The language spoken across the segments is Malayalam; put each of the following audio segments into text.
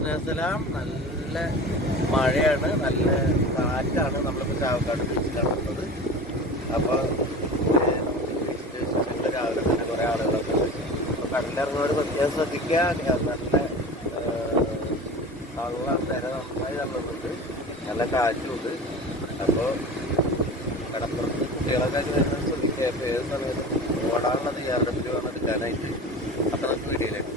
സലാം നല്ല മഴയാണ്, നല്ല കാറ്റാണ്. നമ്മളിപ്പോൾ ചാവക്കാട് ബീച്ചിലാണ് ഉള്ളത്. അപ്പോൾ നമുക്ക് രാവിലെ തന്നെ കുറേ ആളുകളൊക്കെ ഉണ്ട്. അപ്പോൾ കടലിറങ്ങുന്നവർ പ്രത്യേകം ശ്രദ്ധിക്കുക. നല്ല കള്ള തിര നന്നായി തള്ളുന്നുണ്ട്, നല്ല കാറ്റുമുണ്ട്. അപ്പോൾ കടപ്പുറത്ത് കുട്ടികളൊക്കെ വരുന്നത് ശ്രദ്ധിക്കുക. അപ്പോൾ ഏത് സമയത്തും ഓടാനുള്ള തയ്യാറെടുപ്പിൽ വേണം എടുക്കാനായിട്ട്. അത്ര സ്പീഡിലേക്ക്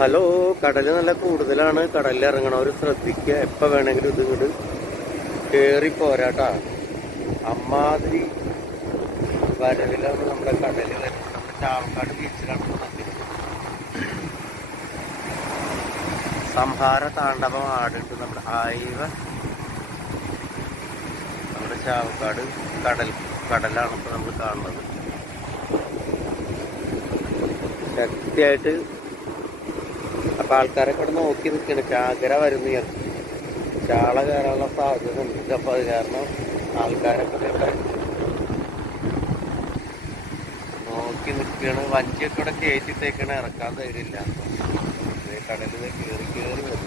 ഹലോ, കടല് നല്ല കൂടുതലാണ്. കടലിൽ ഇറങ്ങണവർ ശ്രദ്ധിക്കുക. എപ്പോൾ വേണമെങ്കിലും ഇത് ഇങ്ങോട്ട് കയറി പോരാട്ടാ. അമ്മാതിരി വരവിലാണ് നമ്മുടെ കടലിൽ വരുന്നത്. നമ്മുടെ ചാവക്കാട് ബീച്ചിലാണ് സംഹാര താണ്ഡവം ആടുണ്ട്. നമ്മുടെ നമ്മുടെ ചാവക്കാട് കടലാണ് ഇപ്പോൾ നമ്മൾ കാണുന്നത്. ശക്തിയായിട്ട് അപ്പൊ ആൾക്കാരൊക്കെ ഇവിടെ നോക്കി നിൽക്കണം. ചാകര വരുന്ന ചാള കയറാനുള്ള സാധ്യത ഉണ്ട്. അപ്പൊ അത് കാരണം ആൾക്കാരൊക്കെ ഇവിടെ നോക്കി നിൽക്കുകയാണ്. വഞ്ചിയൊക്കെ ഇവിടെ കയറ്റിട്ടേക്കാണ്, ഇറക്കാൻ ധൈര്യമില്ല. കടലിൽ കയറി വരുന്നത്.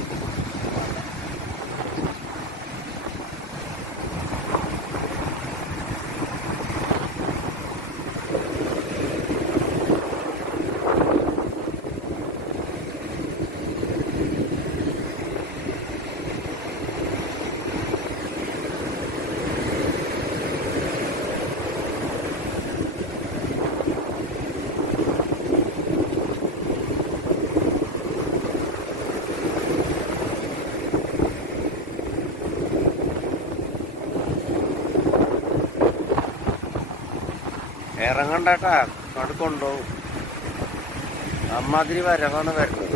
ഇറങ്ങണ്ടാട്ടാ, അങ്ങോട്ട് കൊണ്ടുപോകും. അമ്മാതിരി വരവാണ് വരുന്നത്.